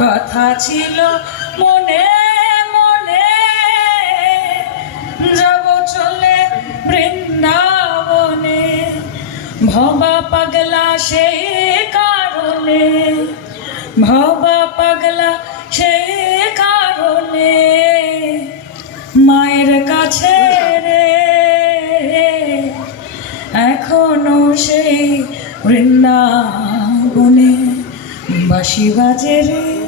কথা ছিল, মনে মনে। যাব চলে বৃন্দাবনে, ভবা পাগলা সেই কারণে। ভবা পাগলা সেই কারণে। মায়ের কাছে রে, এখনও সেই বৃন্দাবনে। বাসি বাজে রে।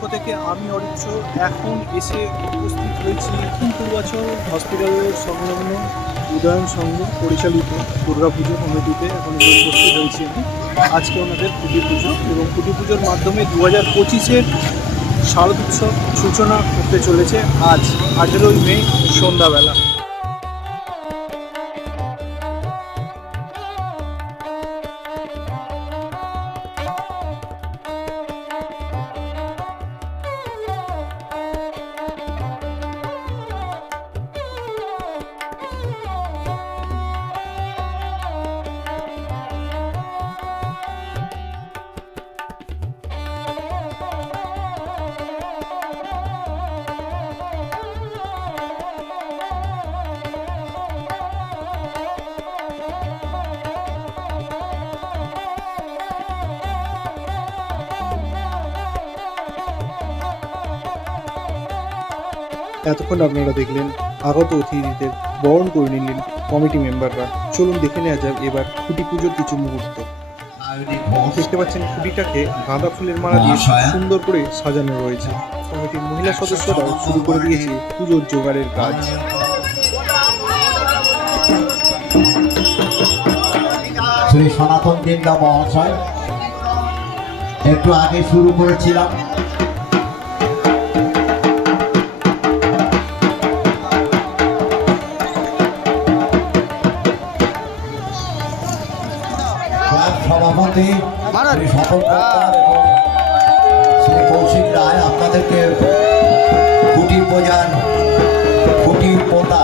পক্ষ থেকে আমি অরিচ্ছ, এখন এসে উপস্থিত হয়েছি পূর্বাচল হসপিটালের সংলগ্ন উদয়ন সংঘ, পরিচালিত দুর্গাপুজো কমিটিতে। এখন উপস্থিত হয়েছি আমি। আজকে ওনাদের কুটি পুজো এবং কুটি পুজোর মাধ্যমে দু হাজার পঁচিশের শারদ উৎসব সূচনা করতে চলেছে আজ, আঠেরোই মে, সন্ধ্যাবেলা। এতক্ষণ আপনারা দেখলেন আগত অতিথিদের বরণ করে নিলেন কমিটি মেম্বাররা। চলুন দেখে নেওয়া যাক এবার খুঁটি পুজোর কিছু মুহূর্ত। দেখতে পাচ্ছেন খুঁটিটাকে গাঁদা ফুলের মালা দিয়ে। সুন্দর করে সাজানো রয়েছে। কমিটির মহিলা সদস্যরাও শুরু করে দিয়েছে পুজোর জোগাড়ের কাজ। শ্রী সনাতন জিন্দা মহাশয় একটু আগে শুরু করেছিলাম। সভাপতি শ্রী কৌশিক রায় আপনাদেরকে খুঁটি প্রজান খুঁটি পোতা